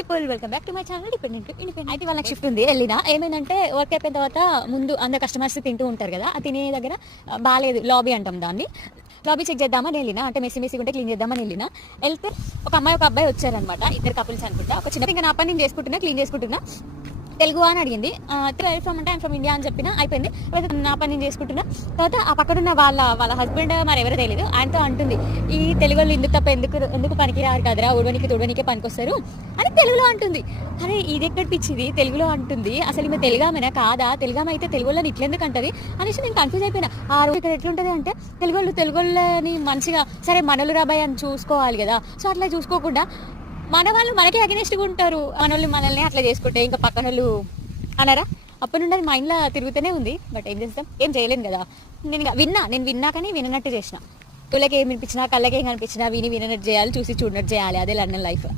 People welcome back to my channel independent. అయితే వాళ్ళకి shift ఉంది, వెళ్ళినా ఏమైందంటే వర్క్ అయిపోయిన తర్వాత ముందు అందరు కస్టమర్స్ తింటూ ఉంటారు కదా, ఆ తినే దగ్గర బాగాలేదు, లాబీ అంటాం దాన్ని. లాబీ చెక్ చేద్దామని వెళ్ళినా, అంటే మెస్సి ఉంటే క్లీన్ చేద్దామని వెళ్ళినా, వెళ్తే ఒక అమ్మాయి ఒక అబ్బాయి వచ్చారనమాట, ఇద్దరు కపుల్స్ అనుకుంటా. ఒక చిన్న ఇంకా నా పని నేను క్లీన్ చేసుకుంటున్నా. తెలుగు అని అడిగింది, ఫ్రమ్ అంటే ఐమ్ ఫ్రమ్ ఇండియా అని చెప్పిన, అయిపోయింది. నా పని నేను చేసుకుంటున్నా. తర్వాత ఆ పక్కనున్న వాళ్ళ హస్బెండ్ మరి ఎవరో తెలియదు, ఆయనతో అంటుంది, ఈ తెలుగు వాళ్ళు ఇందుకు తప్ప ఎందుకు పనికిరారు కదరా, తుడవనికే పనికొస్తారు అని తెలుగులో అంటుంది. అరే ఇది ఎక్కడ పిచ్చిది, తెలుగులో అంటుంది, అసలు ఈమె తెలుగామైనా కాదా, తెలుగామె అయితే తెలుగు వాళ్ళని ఇట్లెందుకు అంటది అనేసి నేను కన్ఫ్యూజ్ అయిపోయినా. ఆ రోజు ఇక్కడ ఎట్లుంటది అంటే తెలుగు వాళ్ళని మంచిగా సరే మనలు రాబాయ్ అని చూసుకోవాలి కదా, సో అట్లా చూసుకోకుండా మన వాళ్ళు మనకి అగెనిస్ట్గా ఉంటారు, మనోళ్ళు మనల్ని అట్లా చేసుకుంటే ఇంకా పక్కన వాళ్ళు అనరా. అప్పటి నుండి అది మైండ్లో తిరుగుతూనే ఉంది, బట్ ఏం చేస్తాం, ఏం చేయలేను కదా. నేను విన్నా కానీ వినట్టు చేసిన. వీళ్ళకి ఏం వినిపించినా, కళ్ళకి ఏం కనిపించినా వినట్టు చేయాలి, చూసి చూడనట్టు చేయాలి. అదే లండన్ లైఫ్.